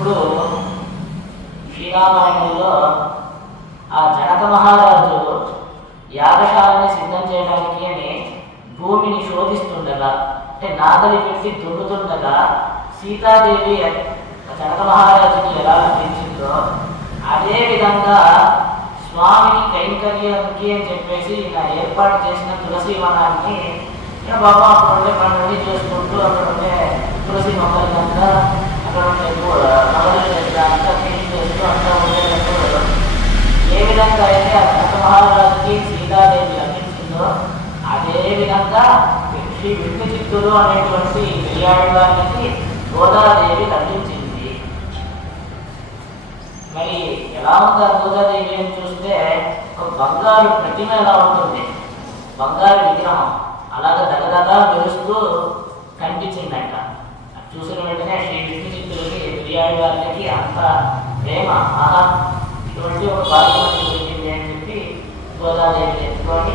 ఇప్పుడు శ్రీరామాయణంలో ఆ జనక మహారాజు యాగశాలని సిద్ధం చేయడానికి అని భూమిని శోధిస్తుండగా, అంటే నాగలి పెట్టి దున్నుతుండగా సీతాదేవి జనక మహారాజుకి ఎలా అనిపించిందో అదే విధంగా స్వామికి కైంకర్యానికి అని చెప్పేసి ఇలా ఏర్పాటు చేసిన తులసి వనాన్ని బాబా అక్కడ ఉండే పనులన్నీ చేసుకుంటూ అక్కడ ఉండే తులసి మొక్కలంతా అక్కడ ఉండే నగలు అంతా క్లీన్ చేస్తూ అంతా ఉండేటప్పుడు ఏ విధంగా అయితే ఆ జనక మహారాజుకి సీతాదేవి లభించిందో అదే విధంగా శ్రీ విష్ణు చిత్తూరు అనేటువంటి పెరియాడివారికి గోదాదేవి లభించింది. మరి ఎలా ఉంది ఆ గోదాదేవి అని చూస్తే ఒక బంగారు ప్రతిమ ఎలా ఉంటుంది, బంగారు విగ్రహం అలాగే దగదగా మెరుస్తూ కనిపించిందంట. చూసిన వెంటనే శ్రీ విష్ణు చిత్తులకి పెరియాడి వారికి అంత ప్రేమ, ఆహా ఇటువంటి ఒక భాగ్యమని దొరికింది అని చెప్పి గోదాదేవి ఎత్తుకొని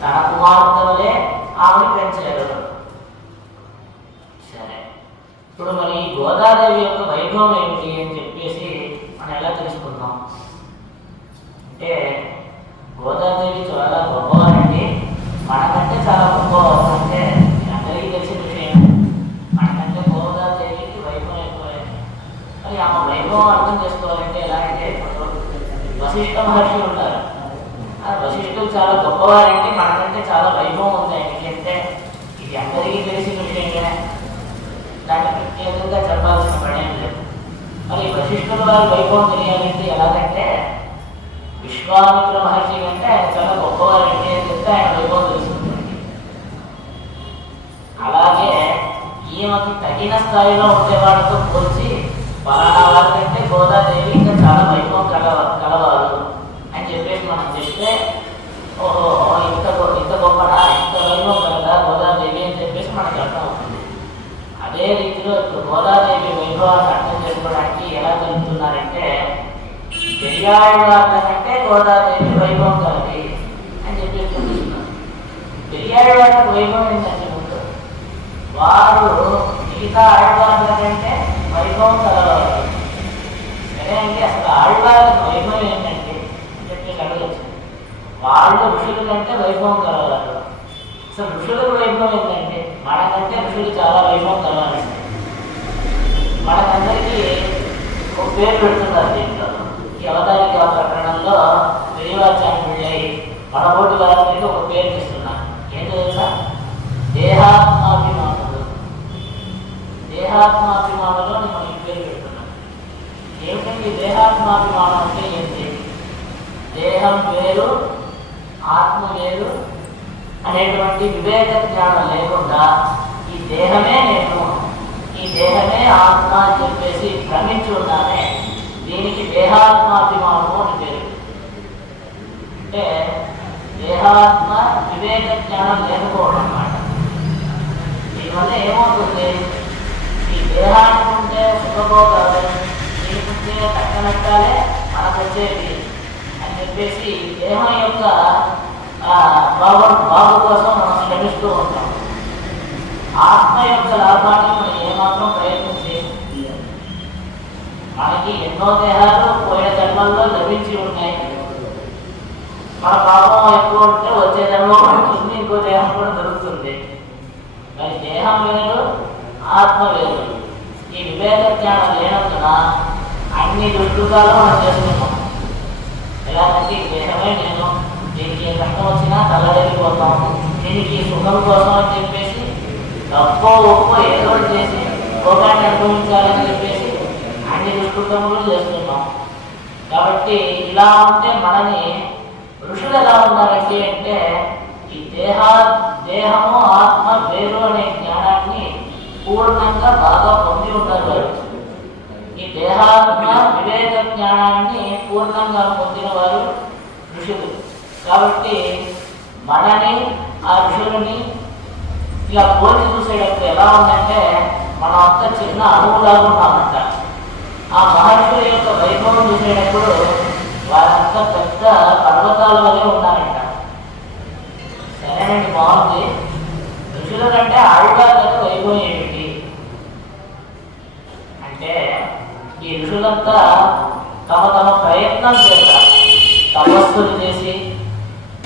తన కుమార్తెలే ఆమెను పెంచలేదు. సరే, ఇప్పుడు మరి గోదాదేవి యొక్క వైభవం ఏమిటి అని చెప్పేసి మనం ఎలా తెలుసుకుందాం అంటే, గోదాదేవి చాలా గొప్పవారండి. మనకంటే చాలా గొప్పవారు అంటే అందరికీ తెలిసిన విషయం. మనకంటే గోదాదేవికి వైభవం ఎక్కువైంది. మరి ఆమె వైభవం అర్థం చేసుకోవాలంటే ఎలా అంటే, వశిష్ఠ మహర్షి ఉంటారు. ఆ వశిష్ఠులు చాలా గొప్పవారంటే మనకంటే చాలా వైభవం ఉంది ఆయనకి అంటే ఇది అందరికీ తెలిసిన విషయంగా దాన్ని ప్రత్యేకంగా చెప్పాల్సిన పనేం లేదు. మరి వశిష్ఠుల వారి వైభవం తెలియాలంటే ఎలాగంటే, విశ్వామిత్ర మహర్షి కంటే ఆయన చాలా గొప్పవారంటే అని చెప్తే ఆయన వైభవం తెలుసుకుంటుంది. అలాగే ఈమెకి తగిన స్థాయిలో ఉండేవాడితో పోల్చి పలానా వారికంటే గోదాదేవి ఇంకా చాలా వైభవం కలవారు అని చెప్పేసి మనం చెప్తే, ఓహో ఇంత గొప్పనా, ఇంత వైభవం కలదా గోదాదేవి అని చెప్పేసి మనకు అర్థం అవుతుంది. అదే రీతిలో ఇప్పుడు గోదాదేవి వైభవాన్ని అర్థం చేసుకోవడానికి ఎలా కలుగుతున్నారంటే, పెరియాడివార్ల కంటే గోదాదేవి వైభవం కలది అని చెప్పేసి చూపిస్తున్నారు. పెరియాడివార్లకు వైభవం ఏంటంటే, ముందు వారు మిగతా ఆడవాళ్ళ కంటే వైభవం కలవాలి. సరే అంటే అసలు ఆడవాళ్ళకి వైభవం ఏంటంటే అని చెప్పేసి అడగచ్చు. వాళ్ళు ఋషుల కంటే వైభవం కలవాలి. అసలు ఋషులకు వైభవం ఏంటంటే, మనకంటే ఋషులు చాలా వైభవం కలవాలండి. మనకందరికీ ఒక పేరు పెడుతున్నారు దీంట్లో. ఈ అవతారిక ప్రకరణంలో పెరివాచాన్ని వెళ్ళాయి మనబోటి వారికి ఒక పేరు ఇస్తున్నారు. ఏంటో తెలుసా? దేహాత్మాభిమానులు. దేహాత్మాభిమానులో మనం ఈ పేరు పెడుతున్నాం. ఏమిటంటే దేహాత్మాభిమానం అంటే ఏంటి? దేహం వేరు ఆత్మ వేరు అనేటువంటి వివేక జ్ఞానం లేకుండా ఈ దేహమే నేను, ఈ దేహమే ఆత్మ అని చెప్పేసి భ్రమించి ఉన్నానే, దీనికి దేహాత్మాభిమానము అని పేరు. అంటే దేహాత్మ వివేక జ్ఞానం లేకపోవడం అన్నమాట. దీనివల్ల ఏమవుతుంది, ఈ దేహానికి ఉంటే సుఖభోగాలు, దీనికుంటే తగ్గనట్టాలే మనకు వచ్చేది అని చెప్పేసి దేహం యొక్క బాగు కోసం మనం శ్రమిస్తూ ఉంటాం. ఆత్మ యొక్క లాభాన్ని మనం ఏమాత్రం ప్రయత్నం చేయాలి. మనకి ఎన్నో దేహాలు పోయిన జన్మల్లో లభించి ఉన్నాయి. మన పాపం ఎక్కువ ఉంటే వచ్చే జన్మ ఉంటుంది, ఇంకో దేహం కూడా దొరుకుతుంది. మరి దేహం వేరు ఆత్మ వేరు. ఈ వివేక జ్ఞానం లేనందున అన్ని దుష్కృతాలు మనం చేసుకుంటాం. ఎలాంటి దేహమే నేను, దీనికి ఏ కష్టం వచ్చినా తల్లడిపోతాం, దీనికి సుఖం కోసం అని చెప్పేసి తప్పో ఒప్పో ఏదో చేసి భోగాన్ని అనుభవించాలని చెప్పేసి అన్ని దుష్కృతములు చేస్తున్నాం. కాబట్టి ఇలా ఉంటే మనని ఋషులు ఎలా ఉన్నారంటే అంటే, ఈ దేహము ఆత్మ వేరు అనే జ్ఞానాన్ని పూర్ణంగా బాగా పొంది ఉంటారు వారు. ఈ దేహాత్మ వివేక జ్ఞానాన్ని పూర్ణంగా పొందిన వారు ఋషులు. కాబట్టి మనని ఆ ఋషులని ఇలా పోల్చి చూసేటప్పుడు ఎలా ఉందంటే, మనం అంతా చిన్న అణువులాగా ఉన్నామంట. ఆ మహర్షుల యొక్క వైభవం చూసేటప్పుడు వారంతా పెద్ద పర్వతాల వల్లే ఉన్నారంట. సరేనండి, బాగుంది. ఋషుల కంటే ఆళ్వార్లకు వైభవం ఏమిటి అంటే, ఈ కూడా తమ తమ ప్రయత్నం చేస్తారు. తపస్సులు చేసి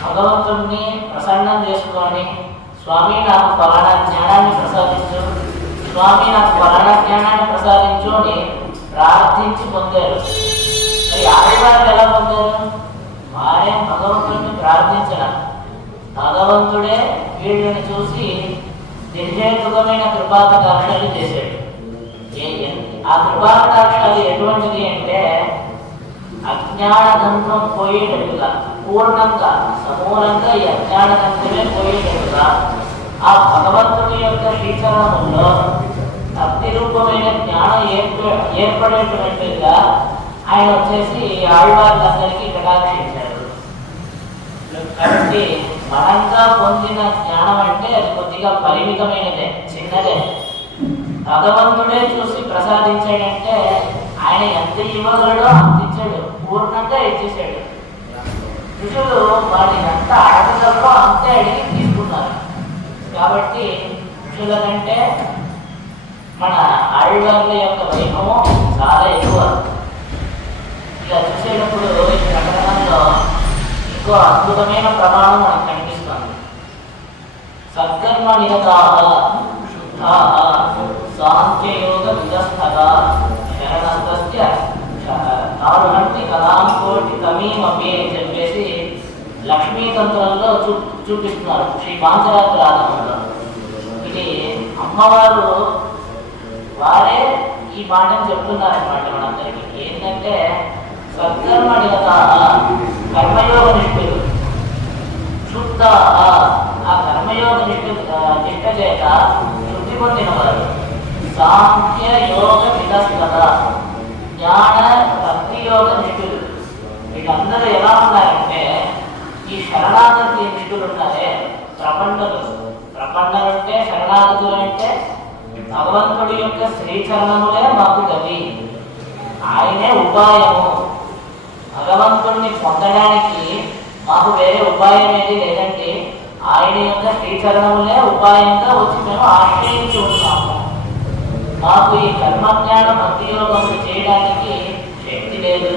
భగవంతుడిని ప్రసన్నం చేసుకొని, స్వామి నాకు ఫలానా జ్ఞానాన్ని ప్రసాదించు, స్వామి నాకు ఫలానా జ్ఞానాన్ని ప్రసాదించు అని ప్రార్థించి పొందారు. మరి ఆడవాళ్ళు ఎలా పొందారు? వారే భగవంతుడిని ప్రార్థించడం, భగవంతుడే వీళ్ళని చూసి నిర్హేతుకమైన కృపాకటాక్షాలు చేశాడు. ఆ కృపాకటాక్షాలు ఎటువంటిది అంటే అజ్ఞానదంతం పోయేటట్టుగా, పూర్ణంగా సమూలంగా ఈ అజ్ఞానదంతమే పోయేటట్టుగా ఆ భగవంతుడి యొక్క శ్రీచరణంలో భక్తి రూపమైన జ్ఞానం ఏర్పడేటువంటిగా ఆయన వచ్చేసి ఆళ్వార్లందరికీ కటాక్షించారు. కాబట్టి మనంగా పొందిన జ్ఞానం అంటే అది కొద్దిగా పరిమితమైనదే, చిన్నదే. భగవంతుడే చూసి ప్రసాదించాడంటే ఆయన ఎంత ఇవ్వగలడో అంత ఇచ్చాడు, పూర్ణంగా ఇచ్చేసాడు. ఋషులు వారిని ఎంత అడగగలరో అంతే అడిగి తీసుకున్నారు. కాబట్టి ఋషుల కంటే మన ఆళ్వార్ల యొక్క వైభవం చాలా ఎక్కువ. ఇలా చూసేటప్పుడు ఈ ప్రకటనలో ఇంకో అద్భుతమైన ప్రమాణం మనకు కనిపిస్తుంది. సత్కర్మ నిరతాః శుద్ధాః సాంఖ్యయోగ విదస్థగా శరణస్తస్య నాలుగంటి కలాం కోటి తమీమపి అని చెప్పేసి లక్ష్మీతంత్రంలో చూపిస్తున్నారు శ్రీ పాంచరాత్ర ఆగమంలో. ఇది అమ్మవారు వారే ఈ మాటను చెప్తున్నారనమాట మనందరికీ. ఏంటంటే సత్కర్మ నిరతాః కర్మయోగ నిష్ఠులు, శుద్ధ ఆ కర్మయోగ నిష్ఠ చేత శుద్ధి పొందిన వారు, సాంఖ్య యోగ విదస్తత జ్ఞాన భక్తి యోగ నిష్ఠులు. వీళ్ళందరూ ఎలా ఉన్నారంటే ఈ శరణాగతి నిష్ఠులు ఉన్నారే ప్రపండులు. ప్రపండులు అంటే శరణాగతులు అంటే భగవంతుడి యొక్క శ్రీచరణములే మాకు గది, ఆయనే ఉపాయము. భగవంతుడిని పొందడానికి మాకు వేరే ఉపాయం ఏది లేదండి, ఆయన యొక్క శ్రీచరణములే ఉపాయంగా వచ్చి మేము ఆశ్రయించి ఉన్నాము. మాకు ఈ కర్మజ్ఞాన భక్తి యోగములు చేయడానికి శక్తి లేదు,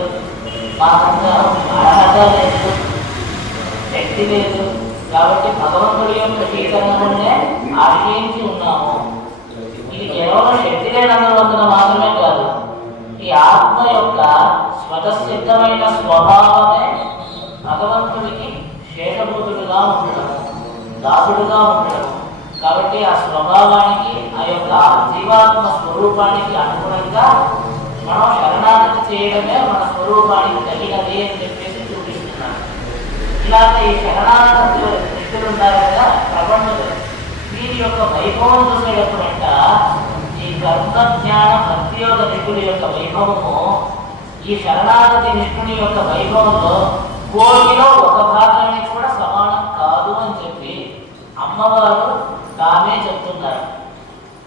మాకంత అర్హత లేదు, శక్తి లేదు. కాబట్టి భగవంతుడి యొక్క శ్రీచరణములనే ఆశ్రయించి ఉన్నాము. ఇది కేవలం శక్తి లేనందువలన మాత్రమే కాదు, ఈ ఆత్మ యొక్క స్వతసిద్ధమైన స్వభావమే భగవంతుడికి శేషభూతుడుగా ఉండడము, దాసుడుగా ఉండడము. కాబట్టి ఆ స్వభావానికి, ఆ యొక్క జీవాత్మ స్వరూపానికి అనుగుణంగా మనం శరణాగతి చేయడమే మన స్వరూపానికి తగినది అని చెప్పేసి చూపిస్తున్నాను. ఇలాగ ఈ శరణాగతి వ్యక్తులు ఉన్నారు కదా ప్రపంచంలో, వీరి యొక్క వైభవం చూసేటప్పుడంట ఈ కర్మజ్ఞాన భక్తియోగ నిష్ఠుడి యొక్క వైభవము ఈ శరణాగతి నిష్ఠుడి యొక్క వైభవంలో కోటిలో ఒక భాగానికి కూడా సమానం కాదు అని చెప్పి అమ్మవారు తామే చెప్తున్నారు.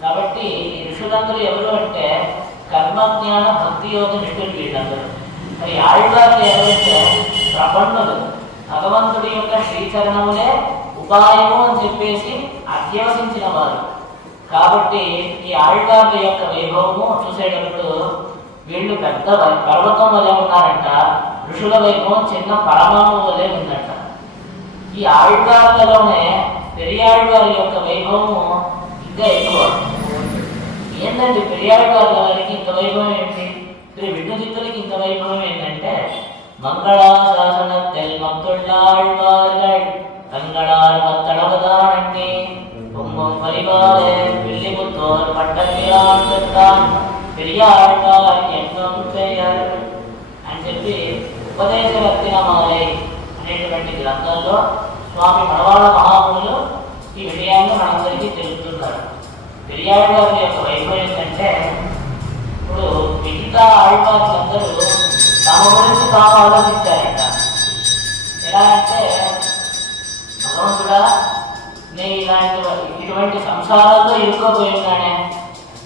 కాబట్టి ఈ ఋషులందరూ ఎవరు అంటే కర్మజ్ఞాన భక్తియోగ నిష్ఠులు వీళ్ళందరూ. మరి ఆళ్వార్లు ఎవరైతే ప్రపన్నులు, భగవంతుడి యొక్క శ్రీచరణములే ఉపాయము అని చెప్పేసి అత్యవసించిన వారు. కాబట్టి ఈ ఆళ్వార్ల యొక్క వైభవము చూసేటప్పుడు వీళ్ళు పెద్ద పర్వతం వలె ఉన్నారంట, ఋషుల వైభవం చిన్న పరమాణు వలె ఉందంట. ఈ ఆళ్వార్లలోనే పెరియాళ్వారి యొక్క వైభవము ఇంకా ఎక్కువ. ఏంటంటే పెరియాళ్వార్ల వారికి ఇంత వైభవం ఏంటి, విష్ణుచిత్తులకి ఇంత వైభవం ఏంటంటే மங்களாசாசனத்தில் மத்துள்ளாழ்வார்கள் தங்களால் மத்தளவதானே பொங்கும் பரிவாரே பில்லிபுத்தோர் பட்டப்பிரான் பெற்றான் பெரியாழ்வார் என்னும் பெயர் అని చెప్పి ఉపదేశ రత్నమాలై అనేటువంటి గ్రంథంలో స్వామి మణవాళ మహామునులు ఈ విషయాన్ని మనందరికీ తెలుపుతున్నారు. పెరియాళ్వారి యొక్క వైభవం ఏంటంటే ఇప్పుడు మిగతా ఆళ్వార్లందరూ తమ గురించి తాము ఆలోచించారంట. ఎలా అంటే భగవంతుడా, నేను ఇటువంటి సంసారంలో ఇరుక్కోపోయి ఉన్నానే,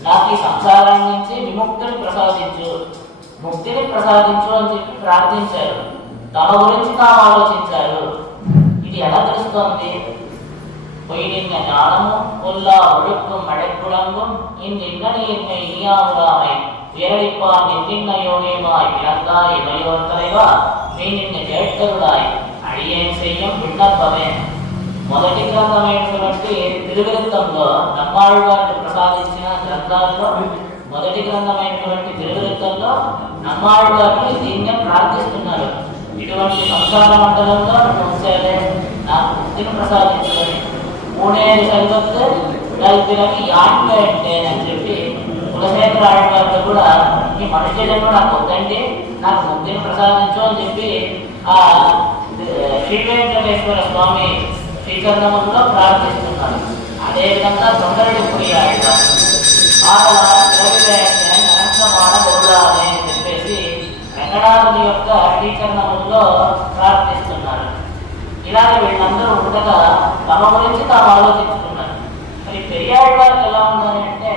నాకు ఈ సంసారం నుంచి విముక్తిని ప్రసాదించు, ముక్తిని ప్రసాదించు అని చెప్పి ప్రార్థించారు. తమ గురించి తాము ఆలోచించారు. ఇది ఎలా తెలుస్తోంది? பொய்நின்ற ஞானமும் பொல்லா ஒழுக்கும் மடைக்குழங்கும் இந்நின்ன நீர்மை இனியாமுடாமை உயரடிப்பான் எண்ணின்ன யோகியமாய் பிறந்தாய் இமையோர் தலைவா நீ నిన్ను கேட்கருளாய் అడియేం செய்யும் విన్నపమే. మొదటి గ్రంథమైనటువంటి తిరువిరుత్తంలో నమ్మాళ్వారు ప్రసాదించిన గ్రంథాల్లో మొదటి గ్రంథమైనటువంటి తిరువిరుత్తంలో నమ్మాళ్వారు దీన్నే ప్రార్థిస్తున్నారు. ఇటువంటి సంసార మండలంలో ఉంచాలే నాకు ముక్తిని ప్రసాదించుకొని మూడేళ్ళు సరికొస్తే ఉడాల్పిలకి యాన్పే అంటే అని చెప్పి కులశేఖర ఆళ్వారితో కూడా ఈ మనిషి జన్మ నాకు వద్దండి నాకు ముక్తిని ప్రసాదించు అని చెప్పి ఆ శ్రీ వెంకటేశ్వర స్వామి శ్రీచరణంలో ప్రార్థిస్తున్నారు. అదేవిధంగా తొందరడి పురి ఆళ్వారు అని చెప్పేసి వెంకటాద్రి యొక్క శ్రీచరణంలో ప్రార్థిస్తున్నారు. ఇలాగే వీళ్ళందరూ ఉండగా తమ గురించి తాము ఆలోచించుకున్నారు. మరి పెరియాళ్వారు ఎలా ఉన్నారు అంటే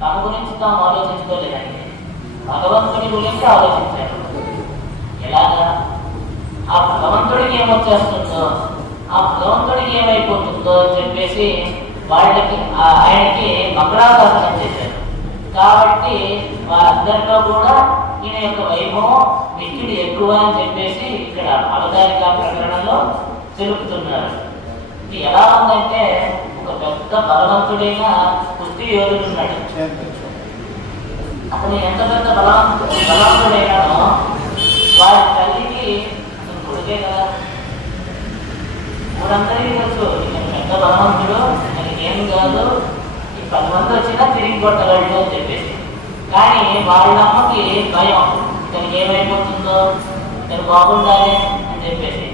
తమ గురించి తాము ఆలోచించుకోలేదండి, భగవంతుడి గురించి ఆలోచించారు. ఎలాగా ఆ భగవంతుడికి ఏమొచ్చేస్తుందో ఆ భగవంతుడికి ఏమైపోతుందో అని చెప్పేసి వాళ్ళకి ఆయనకి మంగళాశాసనం చేశారు. కాబట్టి వారందరిలో కూడా ఈయన యొక్క వైభవం మిక్కిడి ఎక్కువ అని చెప్పేసి ఇక్కడ అవతారిక ప్రకరణలో తెలుపుతున్నారు. ఇది ఎలా ఉందంటే ఒక పెద్ద బలవంతుడైన కుస్తీ యోధుడు ఉన్నాడు. అతను ఎంత పెద్ద బలవంతుడైనాడో వారి తల్లికి అతను కొడుకే కదా, ఊరందరికీ తెలుసు ఇతను పెద్ద బలవంతుడు, మనకి ఏం కాదు, ఈ 10 మంది వచ్చినా తిరిగి కొట్టగలడు అని చెప్పేసి. కానీ వాళ్ళమ్మకి భయం, ఇతనికి ఏమైపోతుందో, ఇతను బాగుండాలి అని చెప్పేసి.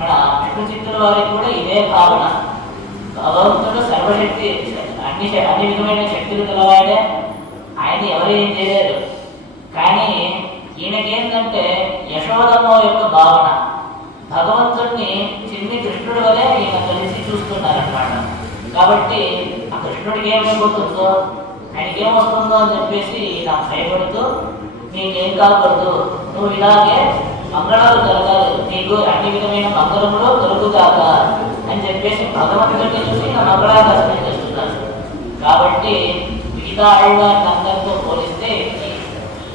మన విష్ణు చిత్తుల వారికి కూడా ఇదే భావన. భగవంతుడు సర్వశక్తి, అన్ని విధమైన శక్తులు గలవాడే, ఆయన ఎవరు ఏం చేయలేరు. కానీ ఈయనకేంటంటే యశోదమ్మ యొక్క భావన, భగవంతుడిని చిన్ని కృష్ణుడి వలె ఈయన కలిసి చూస్తున్నారన్నమాట. కాబట్టి ఆ కృష్ణుడికి ఏమైపోతుందో, ఆయనకి ఏమొస్తుందో అని చెప్పేసి నా భయపడుతూ నీకేం కాకూడదు, నువ్వు ఇలాగే మంగళాలు జరగాలి, నీకు అన్ని విధమైన మంగళములు దొరుకుతాక అని చెప్పేసి భగవంతుడిని చూసి నా మంగళాదర్శనం చేస్తున్నారు. కాబట్టి మిగతా ఆళ్వారిని అందరితో పోలిస్తే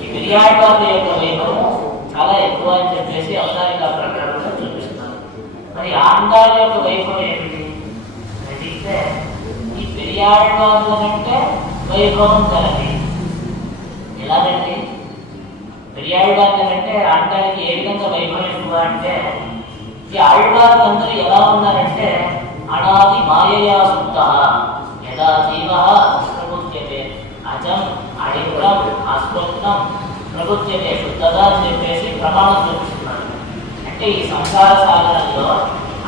ఈ పెరియాళ్వారి యొక్క వైభవం చాలా ఎక్కువ అని చెప్పేసి అవతారిక ప్రకరణలో చూపిస్తున్నారు. మరి ఆండాళ్ళ యొక్క వైభవం ఏమిటి అంటే ఈ పెరియాళ్వార్ల కంటే వైభవం కలది. ఎలాగండి? పెరియాళ్వార్ల కంటే ఆండాళ్ళకి ఏ విధంగా వైభవం ఎక్కువ అంటే ఈ ఆళ్వార్లందరూ ఎలా ఉన్నారంటే అనాది మాయయా సుప్త యదా జీవ ప్రబుధ్యతే అజం అడిగ్రం అస్వప్నం ప్రబుధ్యతే శుద్ధగా అని చెప్పేసి ప్రమాణం చూపిస్తున్నారు. అంటే ఈ సంసార సాగరంలో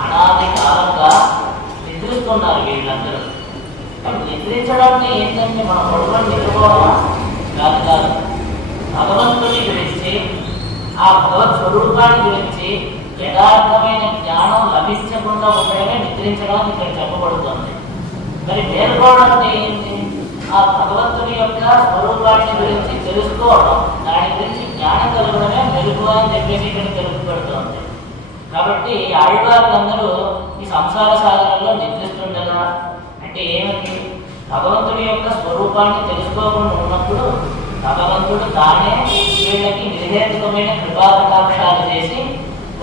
అనాది కాలంగా నిద్రిస్తున్నారు వీళ్ళందరూ. నిద్రించడాన్ని ఏంటంటే మనం పడుకొని నిద్రపోవడం కాదు కాదు, భగవంతుని గురించి ఆ భగవత్ స్వరూపాన్ని గురించి యథార్థమైన జ్ఞానం లభించకుండా ఉండడమే నిద్రించడం ఇక్కడ చెప్పబడుతుంది. మరి మేల్కోవడం అంటే ఏంటి? ఆ భగవంతుని యొక్క స్వరూపాన్ని గురించి తెలుసుకోవడం, దాని గురించి జ్ఞానం కలగడమే మెలుగు అని చెప్పేసి ఇక్కడ తెలుపబడుతుంది. కాబట్టి ఆళ్వార్లందరూ ఈ సంసార సాగరంలో నిద్రిస్తుండగా అంటే ఏమిటి? భగవంతుడి యొక్క స్వరూపాన్ని తెలుసుకోకుండా ఉన్నప్పుడు భగవంతుడు తానే వీళ్ళకి నిర్హేతుకమైన కృపాకటాక్షాలు చేసి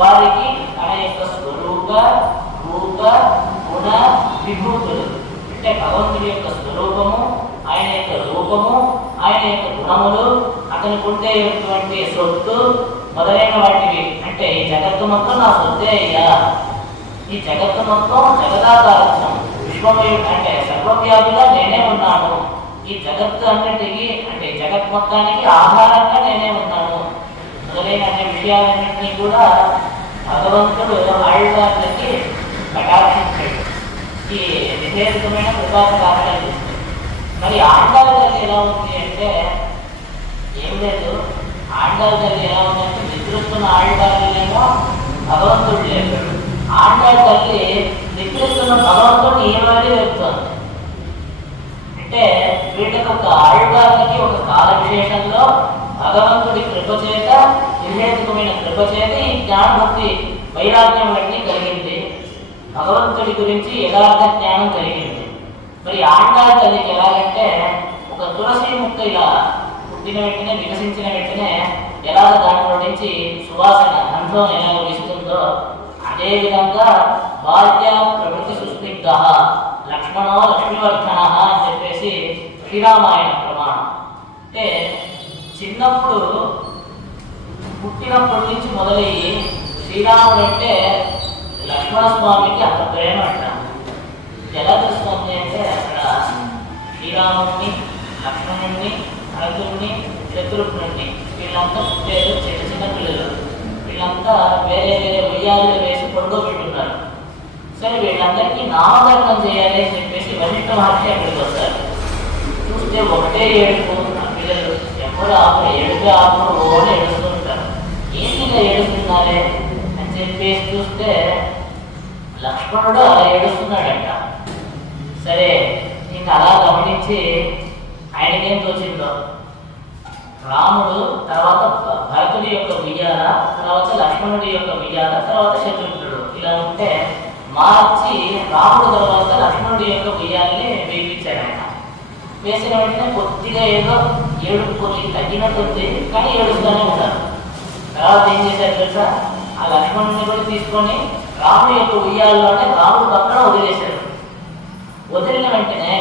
వారికి తన యొక్క స్వరూప రూప గుణ విభూతులు అంటే భగవంతుడి యొక్క స్వరూపము, ఆయన యొక్క రూపము, ఆయన యొక్క గుణములు, అతనికి ఉండేటువంటి సొత్తు మొదలైన వాటివి. అంటే ఈ జగత్తు మొత్తం నా సొత్తే అయ్యా, ఈ జగత్తు మొత్తం జగదాకారం, విశ్వమయు అంటే సర్వవ్యాధిగా నేనే ఉన్నాను, ఈ జగత్తు అన్నింటికి అంటే జగత్ మొత్తానికి ఆధారంగా నేనే ఉన్నాను మొదలైన అన్ని విషయాలన్నింటినీ కూడా భగవంతుడు ఆళ్వార్లకి కటాక్షించాడు. ఈ విశేషమైన కృపాకటాక్షాలు చేస్తాడు. మరి ఆండాల తల్లి ఎలా ఉంది అంటే ఏం లేదు, ఆండాల తల్లి ఎలా ఉందంటే నిద్రిస్తున్న ఆళ్వార్లేమో భగవంతుడు లేపాడు, ఆండాల తల్లి నిద్రిస్తున్న భగవంతుడిని ఏమని చెప్తుంది అంటే వీళ్ళకి ఒక ఆళ్వార్లకి ఒక కాల విశేషంలో భగవంతుడి కృపచేత నిర్హేతుకమైన కృపచేత ఈ జ్ఞానభక్తి వైరాగ్యం వంటి కలిగింది, భగవంతుడి గురించి యథార్థ జ్ఞానం కలిగింది. మరి ఆండాల తల్లికి ఎలాగంటే ఒక తులసి ముక్క ఇలా పుట్టిన వెంటనే వికసించిన వెంటనే ఎలాగ దాంట్లో నుంచి సువాసన గంధం ఎలాగ వీస్తుందో అదేవిధంగా బాల్య ప్రవృత్తి సుస్నిగ్ధ లక్ష్మణో లక్ష్మీవర్ధన అని చెప్పేసి శ్రీరామాయణ ప్రమాణం. అంటే చిన్నప్పుడు పుట్టినప్పటి నుంచి మొదలయ్యి శ్రీరాముడు అంటే లక్ష్మణస్వామికి అంత ప్రేమ అంట. ఎలా తెలుస్తుంది అంటే అక్కడ శ్రీరాముడిని, లక్ష్మణుడిని, భరతుడిని, శత్రుఘ్నుడిని వీళ్ళంతా పుట్టేది చిన్న చిన్న పిల్లలు. వీళ్ళంతా వేరే వేరే ఉయ్యాలు వేసి పడుకోబెట్టున్నారు. సరే వీళ్ళందరికీ నామకరణం చేయాలి అని చెప్పేసి వశిష్ఠ మహర్షి అక్కడికి వస్తారు. చూస్తే ఒకటే ఏడుపు ఆ పిల్లలు, ఎప్పుడు ఏడుపే ఆపుడు ఓడి ఏడుస్తూ ఉంటారు. ఏంటి ఇలా ఏడుస్తున్నారే అని చెప్పేసి చూస్తే లక్ష్మణుడు అలా ఏడుస్తున్నాడంట. సరే ఇంకా అలా గమనించి ఆయనకేం తోచిందో, రాముడు తర్వాత భరతుడి యొక్క ఉయ్యాల, తర్వాత లక్ష్మణుడి యొక్క ఉయ్యాల, తర్వాత శత్రుఘ్నుడు ఇలా ఉంటే మార్చి రాముడు తర్వాత లక్ష్మణుడి యొక్క ఉయ్యాలని వేయించాడు ఆయన. వేసిన వెంటనే కొద్దిగా ఏదో ఏడుపు కొద్ది తగ్గినట్టుంది, కానీ ఏడుస్తూనే ఉంటారు. తర్వాత ఏం చేశారు తెలుసా, ఆ లక్ష్మణుడిని కూడా తీసుకొని రాముడి యొక్క ఉయ్యాలలోనే రాముడు పక్కన వదిలేశాడు. వదిలిన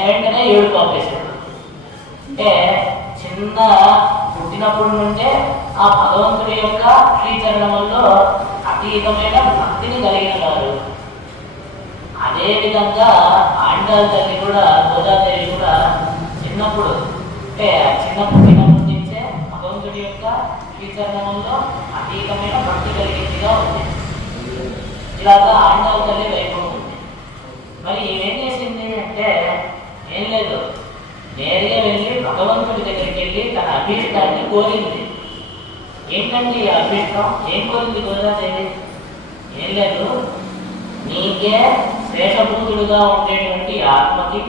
వెంటనే ఏడుపు ఆపేశాడు. అంటే చిన్న పుట్టినప్పటి నుండే ఆ భగవంతుడి యొక్క శ్రీచరణంలో అతీతమైన భక్తిని కలిగిన వారు. అదేవిధంగా ఆండాల తల్లి కూడా, గోదాదేవి కూడా చిన్నప్పుడు అంటే పుట్టినప్పటి నుంచే భగవంతుడి యొక్క శ్రీచరణంలో అతీతమైన భక్తి కలిగిందిగా ఉంది. ఇలాగా ఆండాల తల్లి వైభవం ఉంది. మరి ఏం చేసింది అంటే ఏం లేదు, నేరుగా వెళ్ళి భగవంతుడి దగ్గరికి వెళ్ళి తన అభీష్టాన్ని కోరింది. ఏంటంటే ఈ అభీష్టం ఏం కోరింది గోదాదేవి? ఏం లేదు, నీకే శేషభూతుడుగా ఉండేటువంటి ఆత్మకి,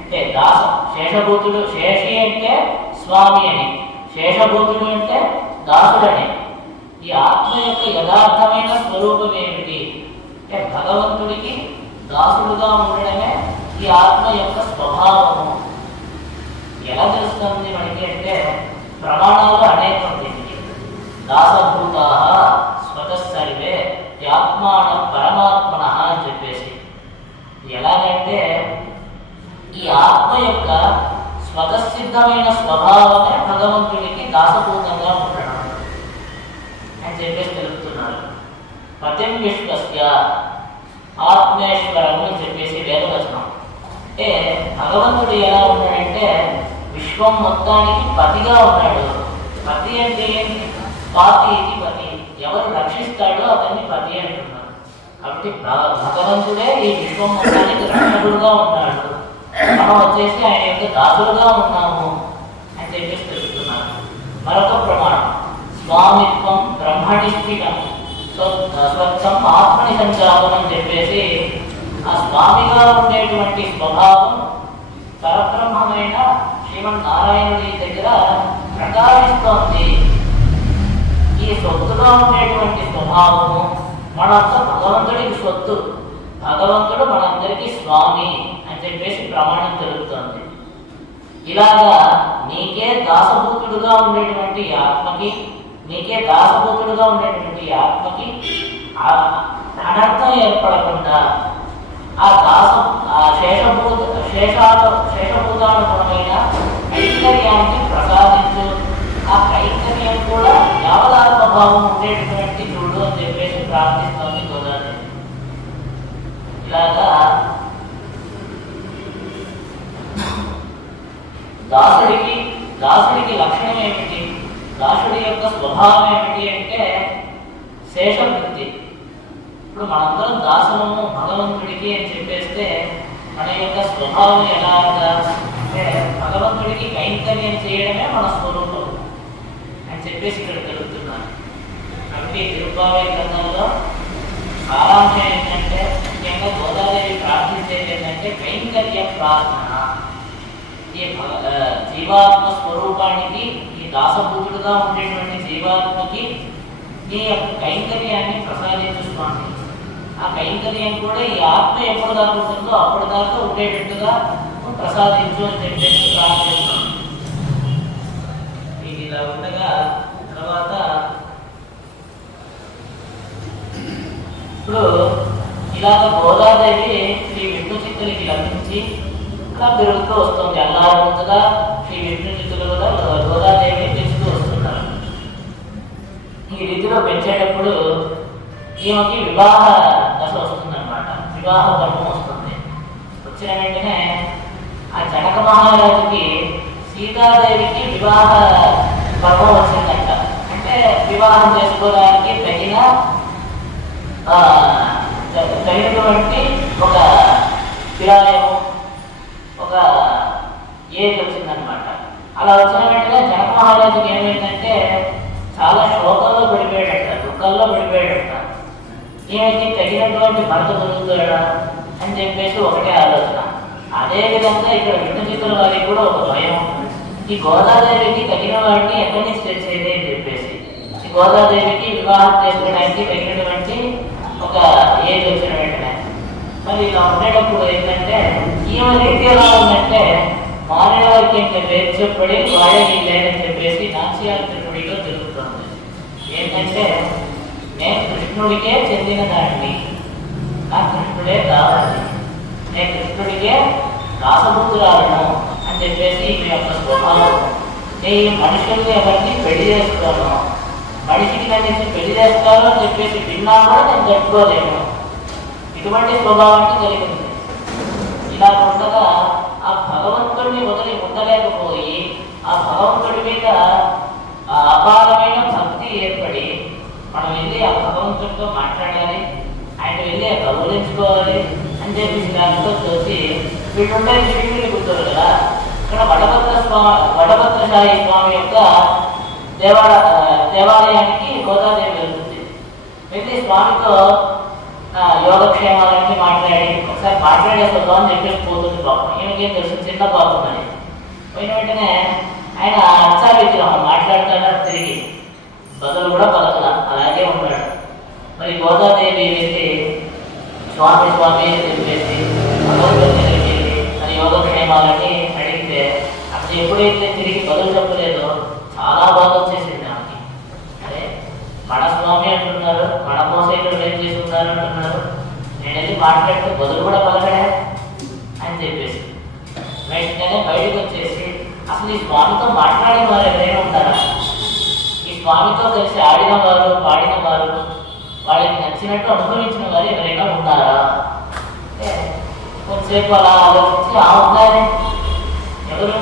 అంటే దాసం శేషభూతుడు, శేషి అంటే స్వామి అని, శేషభూతుడు అంటే దాసుడని. ఈ ఆత్మ యొక్క యథార్థమైన స్వరూపం ఏమిటి అంటే భగవంతుడికి దాసుడుగా ఉండడమే ఈ ఆత్మ యొక్క స్వభావము. ఎలా తెలుస్తుంది మనకి అంటే ప్రమాణాలు అనేకం దీనికి. దాసభూత స్వతస్సర్వే ఆత్మానం పరమాత్మన అని చెప్పేసి, ఎలాగంటే ఈ ఆత్మ యొక్క స్వతసిద్ధమైన స్వభావమే భగవంతుడికి దాసభూతంగా ఉండడం అని చెప్పేసి తెలుపుతున్నారు. పతిం విశ్వస్య ఆత్మేశ్వరం అని చెప్పేసి వేదవచనం. అంటే భగవంతుడు ఎలా ఉన్నాడంటే విశ్వం మొత్తానికి పతిగా ఉన్నాడు. పతి అంటే ఏంటి? పాతి ఇది పతి, ఎవరు రక్షిస్తాడో అతన్ని పతి అంటున్నారు. కాబట్టి భగవంతుడే ఈ విశ్వం మొత్తానికి రక్షకుడుగా ఉన్నాడు. మనం వచ్చేసి ఆయన యొక్క దాసులుగా ఉన్నాము అని చెప్పేసి తెలుస్తున్నారు. మరొక ప్రమాణం స్వామిత్వం బ్రహ్మణి స్థితం స్వచ్ఛం ఆత్మని సంచారం అని చెప్పేసి, ఆ స్వామిగా ఉండేటువంటి స్వభావం పరబ్రహ్మమైన శ్రీమన్నారాయణుడి దగ్గర ప్రకాశిస్తోంది. ఈ సొత్తుగా ఉండేటువంటి స్వభావము మనంతా భగవంతుడికి సొత్తు, భగవంతుడు మనందరికీ స్వామి అని చెప్పేసి ప్రమాణం జరుగుతుంది. ఇలాగా నీకే దాసభూతుడుగా ఉండేటువంటి ఆత్మకి, నీకే దాసభూతుడుగా ఉండేటువంటి ఆత్మకి అనర్థం ఏర్పడకుండా ఆ శేషభూతానుగుణమైన కైంకర్యాన్ని ప్రసాదించు. ఆ కైంకర్యం కూడా యావదాత్మభావం ఉండేటటువంటి చూడు అని చెప్పేసి ప్రార్థిస్తోంది గోదాదేవి. ఇలాగా దాసుడికి లక్షణం ఏమిటి, దాసుడి యొక్క స్వభావం ఏమిటి అంటే శేషవృత్తి. ఇప్పుడు మనందరం దాసము భగవంతుడికి అని చెప్పేస్తే మన యొక్క స్వభావం ఎలాగా అంటే భగవంతుడికి కైంకర్యం చేయడమే మన స్వరూపం అని చెప్పేసి ఇక్కడ తెలుపుతున్నాను. కాబట్టి తిరుపావై గ్రంథంలో సారాంశం ఏంటంటే ముఖ్యంగా గోదాదేవి ప్రార్థించేది ఏంటంటే కైంకర్య ప్రార్థన. ఈ జీవాత్మ స్వరూపానికి, ఈ దాసభూతుడుగా ఉండేటువంటి జీవాత్మకి ఈ యొక్క కైంకర్యాన్ని ప్రసాదించు స్వామి. ఆ కైంకర్యం కూడా ఈ ఆత్మ ఎప్పుడు దాకా ఉంటుందో అప్పటి దాకా ఉండేటట్టుగా ప్రసాదించు అని చెప్పేసి ప్రార్థిస్తున్నాం. ఇలా ఉండగా తర్వాత ఇప్పుడు ఇలాగ గోదాదేవి శ్రీ విష్ణు చిత్తులకి లభించి ఇలా పెరుగుతూ వస్తుంది. అల్లారు ముందుగా శ్రీ విష్ణు చిత్తులు కూడా గోదాదేవిని పెంచుతూ వస్తున్నారు. ఈ రీతిలో పెంచేటప్పుడు ఈమెకి వివాహ దశ వస్తుందన్నమాట. వివాహ పర్వం వస్తుంది. వచ్చిన వెంటనే ఆ జనక మహారాజుకి సీతాదేవికి వివాహ పర్వం వచ్చిందంట. అంటే వివాహం చేసుకోవడానికి తగినటువంటి ఒక కిరాయము, ఒక ఏజ్ వచ్చిందనమాట. అలా వచ్చిన వెంటనే జనక మహారాజుకి ఏమైందంటే చాలా శోకంలో పడిపోయాడట, దుఃఖంలో పడిపోయాడట. ఈమెకి తగినటువంటి భర్త దొరుకుతాడా అని చెప్పేసి ఒకటే ఆలోచన. అదేవిధంగా ఇక్కడ విష్ణు చిత్తుల వారికి కూడా ఒక భయం, ఈ గోదాదేవికి తగిన వాడిని ఎక్కడి నుంచి తెచ్చేది అని చెప్పేసి ఈ గోదాదేవికి వివాహం చేసుకోవడానికి తగినటువంటి ఒక ఏజ్ వచ్చిన వెంటనే మరి ఇలా ఉండేటప్పుడు ఏంటంటే ఈమె రీతి ఎలా ఉందంటే మారిన వారికి ఏంటంటే పేరు చెప్పడి వాడే లేదని చెప్పేసి నాట్యాత్రుడిలో తిరుగుతుంది. ఏంటంటే నేను కృష్ణుడికే చెందిన దాన్ని, నా కృష్ణుడే కావాలి, నేను కృష్ణుడికే రాసభూతురాలను అని చెప్పేసి ఈ యొక్క స్వభావం. నేను మనుషుల్ని ఎవరిని పెళ్లి చేస్తాను, మనిషికి నన్ను పెళ్లి చేస్తాను అని చెప్పేసి విన్నా కూడా నేను తట్టుకోలేను. ఇటువంటి స్వభావాన్ని కలిగింది. ఇలా ఉండగా ఆ భగవంతుడిని వదిలి ఉండలేకపోయి ఆ భగవంతుడి మీద అపారమైన భక్తి ఏర్పడి మనం వెళ్ళి ఆ భగవంతుడితో మాట్లాడాలి, ఆయన వెళ్ళి గౌరవించుకోవాలి అని చెప్పి దాంతో చూసి వీళ్ళుండే శ్రీవుడి గుర్తులు కదా. ఇక్కడ వడభద్రశాహి స్వామి యొక్క దేవాలయానికి గోదాదేవి వెళ్తుంది. వెళ్ళి స్వామితో యోగక్షేమాలన్నీ మాట్లాడి ఒకసారి మాట్లాడేస్తుందాం అని చెప్పేసి పోతుంది. పాపం ఈమెకేం తెలుసు, చిన్న పాపం అని. పోయిన వెంటనే ఆయన అచ్చా విగ్రహం మాట్లాడతాడు, తిరిగి బదులు కూడా పలకల, అలాగే ఉన్నాడు. మరి గోదాదేవి వెళ్ళి స్వామి స్వామి అని చెప్పేసి భగవంతుడి దగ్గరికి వెళ్ళి అది యోగక్షేమాలని అడిగితే అక్కడ ఎప్పుడైతే తిరిగి బదులు చెప్పలేదో చాలా బాధ వచ్చేసింది ఆమెకి. అరే మన స్వామి అంటున్నారు, మన మోసేటోళ్ళు ఏం చేసుకున్నారు అంటున్నారు, నేను వెళ్ళి మాట్లాడితే బదులు కూడా పలకడే అని చెప్పేసి వెంటనే బయటకు వచ్చేసి అసలు ఈ స్వామితో మాట్లాడిన వారు ఎవరైనా ఉంటారా, ఈ స్వామితో కలిసి ఆడిన వారు పాడిన వారు వాళ్ళకి నచ్చినట్టు అనుభవించిన వారు ఎవరైనా ఉన్నారా అంటే కొంతసేపు అలా ఆలోచించి ఉన్నారే ఎవరు,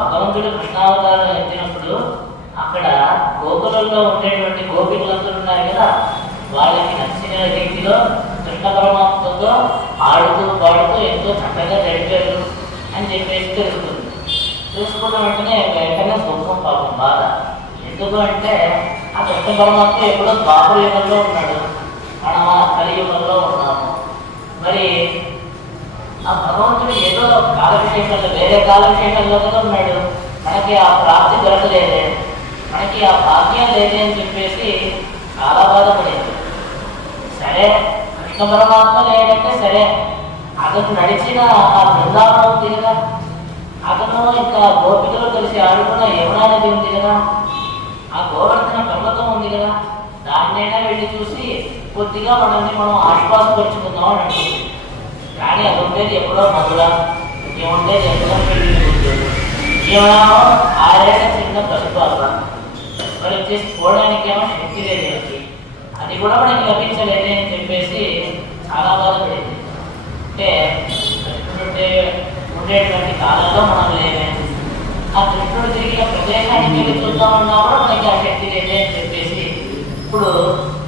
భగవంతుడు కృష్ణావతారం ఎత్తినప్పుడు అక్కడ గోకులంలో ఉండేటువంటి గోపికలందరూ ఉన్నారు కదా, వాళ్ళకి నచ్చిన రీతిలో కృష్ణ పరమాత్మతో ఆడుతూ పాడుతూ ఎంతో చక్కగా గడిపారు అని చెప్పేసి తెలుసుకుంది. తెలుసుకున్న వెంటనే దుఃఖం పాపం బాధ. ఎందుకు అంటే ఆ కృష్ణ పరమాత్మ ఎప్పుడో ద్వాపర యుగంలో ఉన్నాడు, మనం ఆ కలియుగంలో ఉన్నాము. మరి ఆ భగవంతుడు ఏదో కాలవిశేషంలో వేరే కాలవిశేషంలో కూడా ఉన్నాడు, మనకి ఆ ప్రాప్తి దొరకలేదే, మనకి ఆ భాగ్యం లేదే అని చెప్పేసి చాలా బాధపడేది. సరే కృష్ణ పరమాత్మ లేదంటే సరే, అతను నడిచిన ఆ బృందావనం ఉంది కదా, అతను ఇంకా గోపికలు కలిసి ఆడుకున్న యమునా నది ఉంది కదా, ఆ గోవర్ధన పర్వతం ఉంది కదా, దాన్నైనా వెళ్ళి చూసి కొద్దిగా మనల్ని మనం ఆశ్వాసపరుచుకుందాం అని అనుకుంటుంది. కానీ అది ఉండేది ఎప్పుడో మధుర, ఏముండేది ఎప్పుడో పెళ్లి కూర్చోదు, ఏమో 6 ఏళ్ల చిన్న పసిపాప. మరి వచ్చేసి పోవడానికి ఏమో శక్తి లేదు మనకి, అది కూడా మనకి లభించలేదే అని చెప్పేసి చాలా బాధపడేది. అంటే కృష్ణుడు ఉండేటువంటి కాలంలో మనం లేదే, ఆ కృష్ణుడు తిరిగిన ప్రదేశానికి వెళ్ళి చూద్దామన్నా కూడా మనకి ఆ శక్తి లేదే అని చెప్పేసి ఇప్పుడు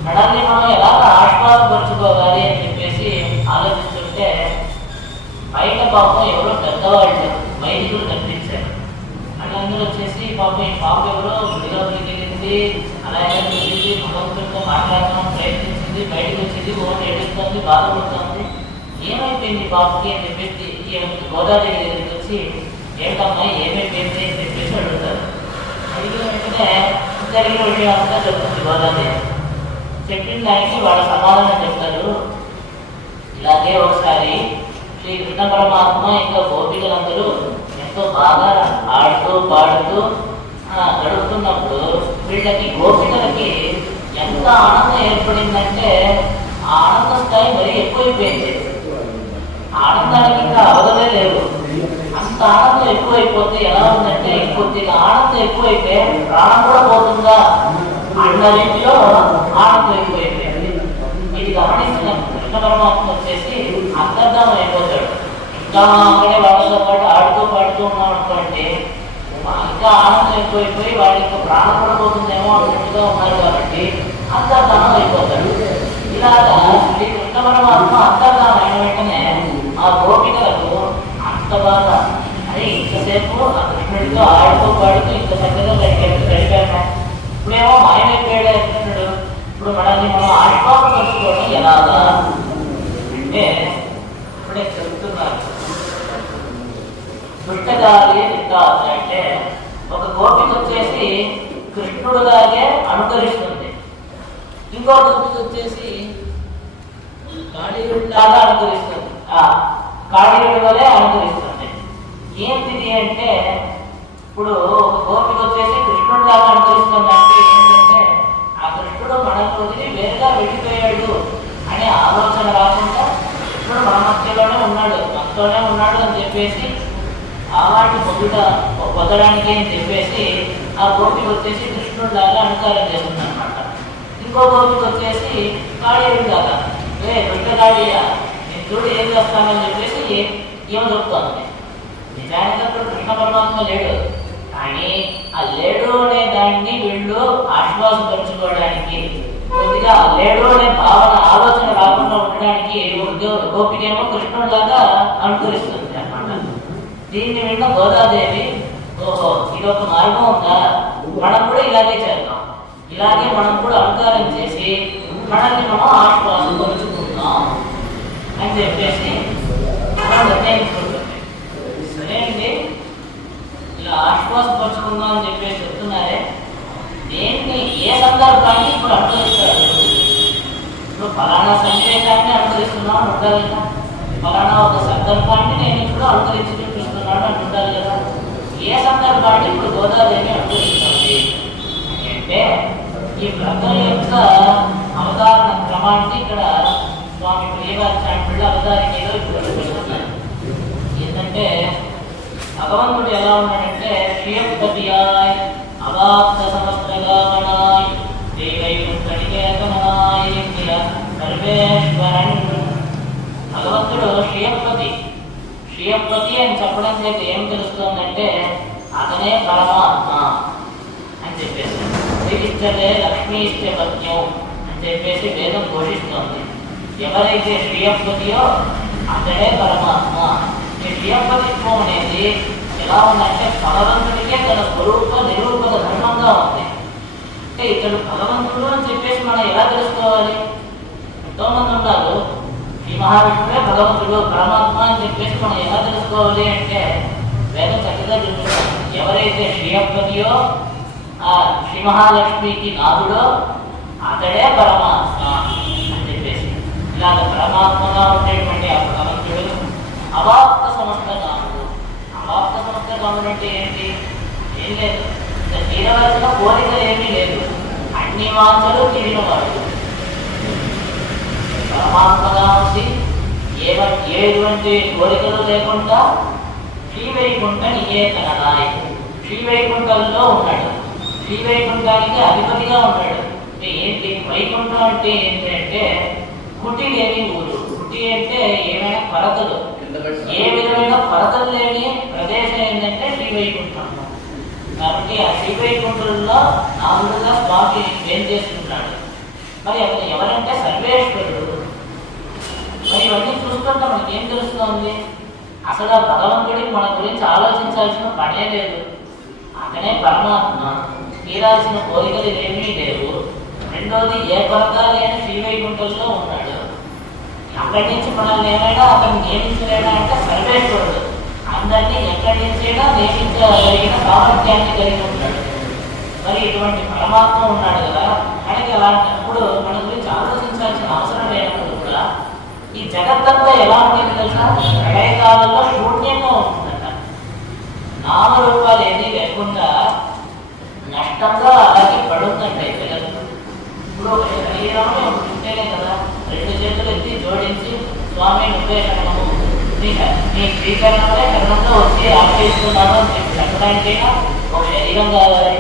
మనల్ని మనం ఎలాగ ఆశ్వాసపరుచుకోవాలి అని చెప్పేసి ఆలోచిస్తుంటే బయట పాపం ఎవరో పెద్దవాళ్ళు వైద్యులు కనిపించారు. వాళ్ళందరూ వచ్చేసి పాపం ఈ పాప ఎవరో గుడిలోకి వెళ్ళింది, అలాగే వెళ్ళింది, భగవంతుడితో మాట్లాడడం ప్రయత్నించింది, బయటకు వచ్చింది, ఓటు ఏడుస్తుంది, బాధపడుతుంది, ఏమైపోయింది పాపకి అని చెప్పేసి గోదాదేవి దగ్గరికి వచ్చి ఏంటమ్మా ఏమైపోయింది అని చెప్పేసి అడుగుతారు. అడిగిన వెంటనే జరిగిన విషయం అంతా చెప్తుంది గోదాదేవి. చెప్పిన దానికి వాళ్ళ సమాధానం చెప్తారు. ఇలాగే ఒకసారి శ్రీ కృష్ణ పరమాత్మ ఇంకా గోపికలందరూ ఎంతో బాగా ఆడుతూ పాడుతూ గడుపుతున్నప్పుడు వీళ్ళకి గోపికలకి ఎంత ఆనందం ఏర్పడిందంటే ఆ ఆనంద స్థాయి మరీ ఎక్కువైపోయింది. ఆనందానికి ఇంకా అవధలే లేవు. అంత ఆనందం ఎక్కువైపోతే ఎలా ఉందంటే కొద్దిగా ఆనందం ఎక్కువైతే ప్రాణం కూడా పోతుందా అన్న రీతిలో ఆనందం ఎక్కువైపోయింది. ఇది గమనించిన కృష్ణ పరమాత్మ వచ్చేసి అంతర్ధానం అయిపోతాడు. ఇంకా అక్కడే వాళ్ళతో పాటు ఆడుతూ పాడుతూ ఉన్నాం అనుకోండి, ఇంకా ఆనందం ఎక్కువైపోయి వాడి యొక్క ప్రాణం కూడా పోతుందేమో అన్నట్టుగా ఉన్నారు కాబట్టి అంతర్ధానం అయిపోతాడు. ఇలాగా శ్రీ కృష్ణ పరమాత్మ అంతర్ధానం అయిన వెంటనే ఆ గోపికలకు అంత బాగా అని ఇంతసేపు ఆ కృష్ణుడితో ఆడుతూ పాడుతూ ఇంత చక్కగా గడిపాము. ఇప్పుడేమో మాయమైపోయాడు కృష్ణుడు. ఇప్పుడు మనల్ని మనం ఆశ్వాసపరుచుకోవడం ఎలాగా అంటే ఇప్పుడే చెప్తున్నారు. దుష్టగాలి అంటే ఒక గోపిక వచ్చేసి కృష్ణుడులాగే అనుకరిస్తుంది, ఇంకో గోపిక వచ్చేసి కాళీయుడిలాగా అనుకరిస్తుంది, కాళీయుడి వలె అనుకరిస్తుంది. ఏంటిది అంటే ఇప్పుడు ఒక గోపిక వచ్చేసి కృష్ణుడిలాగా అనుకరిస్తుంది అంటే ఏంటంటే ఆ కృష్ణుడు మనకు వదిలి వేరుగా వెళ్ళిపోయాడు అనే ఆలోచన రాకుండా కృష్ణుడు మన మధ్యలోనే ఉన్నాడు, మనతోనే ఉన్నాడు అని చెప్పేసి అలాంటి పొందడానికి అని చెప్పేసి ఆ గోపిక వచ్చేసి కృష్ణుడిలాగా అనుకారం చేస్తుంది అనమాట. ఇంకో గోపిక వచ్చేసి కాళీయుడి లాగా దుష్టగాడియా నేను చూడు ఏం చేస్తానని చెప్పేసి ఏమో చెప్తాను. నిజానికి అప్పుడు కృష్ణ పరమాత్మ లేడు, కానీ ఆ లేడు అనే దాన్ని వీళ్ళు ఆశ్వాసపరుచుకోవడానికి కొద్దిగా లేడు అనే భావన ఆలోచన రాకుండా ఉండడానికి గోపికేమో కృష్ణుడిలాగా అనుకరిస్తుంది అన్నమాట. దీన్ని విన్న గోదాదేవి ఓహో ఇది ఒక మార్గం ఉందా, మనం కూడా ఇలాగే చేద్దాం, ఇలాగే మనం కూడా అలంకారం చేసి మనల్ని మనం ఆశ్వాసపరుచుకుందాం అని చెప్పేసి మనం నిర్ణయించుకుంటుంది. సరే అండి, ఇలా ఆశ్వాసపరుచుకుందాం అని చెప్పేసి చెప్తున్నారే, దేన్ని ఏ సందర్భాన్ని ఇప్పుడు అనుకరిస్తారు? ఇప్పుడు ఫలానా సన్నివేశాన్ని అనుకరిస్తున్నాం అని ఉండాలి కదా, ఫలానా ఒక సందర్భాన్ని నేను ఇప్పుడు అనుకరించి చూపిస్తున్నాను అని ఉండాలి కదా. ఏ సందర్భాన్ని ఇప్పుడు గోదాదేవి అనుకరిస్తుంది అంటే ఈ వ్రతం యొక్క అవతారణ క్రమాన్ని ఇక్కడ స్వామి ప్రియవాచార్యులు అవతారికలో ఇప్పుడు చూపిస్తున్నారు. ఏంటంటే భగవంతుడు ఎలా ఉన్నాడంటే శ్రీయపతియాయ్ అవాప్త సమస్త్రగామనాయ్ దేవైకుంఠనికేతనాయ్ సర్వేశ్వరన్. భగవంతుడు శ్రీయపతి అని చెప్పడం చేత ఏం తెలుస్తుందంటే అతనే పరమాత్మ అని చెప్పేసి శ్రీకృష్ణే లక్ష్మీశ్చ పత్యం అని చెప్పేసి వేదం ఘోషిస్తోంది. ఎవరైతే శ్రీయపతియో అతడే పరమాత్మ. ఈ శ్రీయపతిత్వం అనేది ఎలా ఉందంటే భగవంతుడికే తన స్వరూప నిరూపక ధర్మంగా ఉంది. అంటే ఇతడు భగవంతుడు అని చెప్పేసి మనం ఎలా తెలుసుకోవాలి? ఎంతోమంది ఉన్నారు, శ్రీ మహావిష్ణువే భగవంతుడు పరమాత్మ అని చెప్పేసి మనం ఎలా తెలుసుకోవాలి అంటే వేదం చక్కగా చూపిస్తాం. ఎవరైతే శ్రీయపతియో ఆ శ్రీ మహాలక్ష్మికి నాథుడో అతడే పరమాత్మ అని చెప్పేసి ఇలాగ పరమాత్మగా ఉండేటువంటి ఆ భగవంతుడు అవాప్త సమస్త కాముడు. అవాప్త సమస్త కాముడు అంటే ఏంటి? ఏం లేదు, తీరవలసిన కోరికలు ఏమీ లేదు, అన్ని వాంఛలు తీరినవాడు పరమాత్మగా ఉండి ఎటువంటి కోరికలు లేకుండా శ్రీవైకుంఠ నికేతనాయ్ శ్రీవైకుంఠంలో ఉన్నాడు. శ్రీవైకుంఠానికి అధిపతిగా ఉన్నాడు. అంటే ఏంటి వైకుంఠం అంటే ఏంటి అంటే కుటి లేని ఊరు. కుటి అంటే ఏమైనా కొరతలు, ఏ విధమైన కొరతలు లేని ప్రదేశం ఏంటంటే శ్రీవైకుంఠం. కాబట్టి ఆ శ్రీవైకుంఠంలో నాలుగుగా స్వామి ఏం చేస్తున్నాడు. మరి అతను ఎవరంటే సర్వేశ్వరుడు. మరి ఇవన్నీ చూస్తుంటే మనకి ఏం తెలుస్తుంది? అసలు ఆ భగవంతుడికి మన గురించి ఆలోచించాల్సిన పనే లేదు, అతనే పరమాత్మ. తీరాల్సిన కోరికలు ఏమీ లేవు. రెండోది ఏ కొరత లేని శ్రీవైకుంఠంలో ఉన్నాడు. అక్కడి నుంచి మనల్ని ఏమైనా అతను నియమించలేడా అంటే సర్వేశ్వరుడు. అందరినీ ఎక్కడి నుంచైనా నియమించగలిగిన సామర్థ్యాన్ని కలిగి ఉంటాడు. మరి ఇటువంటి పరమాత్మ ఉన్నాడు కదా, మనకి అలాంటప్పుడు మన గురించి ఆలోచించాల్సిన అవసరం లేనప్పుడు కూడా ఈ జగత్తంతా ఎలా ఉంటుంది తెలుసా? ప్రళయకాలంలో శూన్యంగా ఉంటుందట. నామరూపాలు ఏదీ లేకుండా నష్టంగా అలాగే పడుతుందండి జగత్తు. ఇప్పుడు ఒక శరీరమే ఉంటేనే కదా రెండు చేతులు ఎత్తి జోడించి స్వామి నువ్వే శరణము, నీ శ్రీకరణమే శరణంగా వచ్చి ఆశ్రయిస్తున్నాను అని చెప్పి చెప్పడానికైనా ఒక శరీరం కావాలి.